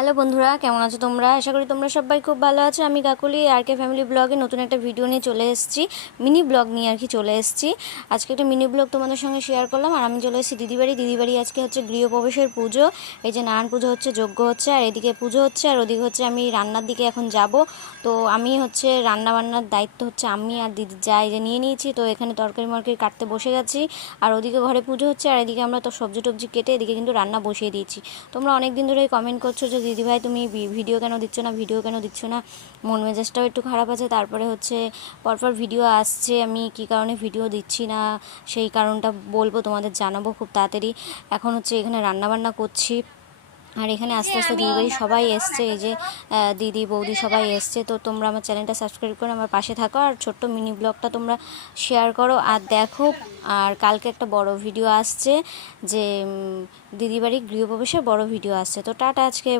Hello বন্ধুরা, কেমন আছো তোমরা? আশা করি তোমরা সবাই খুব ভালো আছো। আমি কাকুলি আর কে ফ্যামিলি ব্লগে নতুন একটা ভিডিও নিয়ে চলে এসেছি, মিনি ব্লগ নিয়ে আর কি চলে এসেছি। আজকে একটা মিনি ব্লগ তোমাদের সঙ্গে শেয়ার করলাম। আর আমি চলে এসেছি দিদিবাড়ি আজকে হচ্ছে গৃহপ্রবেশের পুজো। এই যে নারায়ণ পুজো হচ্ছে, যজ্ঞ হচ্ছে, আর এদিকে পুজো হচ্ছে, আর ওদিকে হচ্ছে আমি রান্নার দিকে এখন যাব। তো আমি হচ্ছে রান্না বান্নার দায়িত্ব হচ্ছে আমি আর দিদি যাই যে নিয়ে নিয়েছি। তো এখানে তরকারি মরকারি কাটতে বসে গেছি, আর ওদিকে ঘরে পুজো হচ্ছে, আর এদিকে আমরা তো সবজি টবজি কেটে এদিকে কিন্তু রান্না বসিয়ে দিয়েছি। তোমরা অনেক দিন ধরেই কমেন্ট করছো যে দিদিভাই তুমি ভিডিও কেন দিচ্ছ না। মন মেজাজটাও একটু খারাপ আছে। তারপরে হচ্ছে পরপর ভিডিও আসছে, আমি কী কারণে ভিডিও দিচ্ছি না সেই কারণটা বলবো, তোমাদের জানাবো খুব তাড়াতাড়ি। এখন হচ্ছে এখানে রান্নাবান্না করছি, আর এখানে আস্তে আস্তে দিদিবাড়ি সবাই এসছে। এই যে দিদি বৌদি সবাই এসছে। তো তোমরা আমার চ্যানেলটা সাবস্ক্রাইব করে আমার পাশে থাকো, আর ছোট্ট মিনি ব্লগটা তোমরা শেয়ার করো আর দেখো। আর কালকে একটা বড় ভিডিও আসছে, যে দিদিবাড়ি গৃহপ্রবেশের বড় ভিডিও আসছে। তো টাটা আজকে।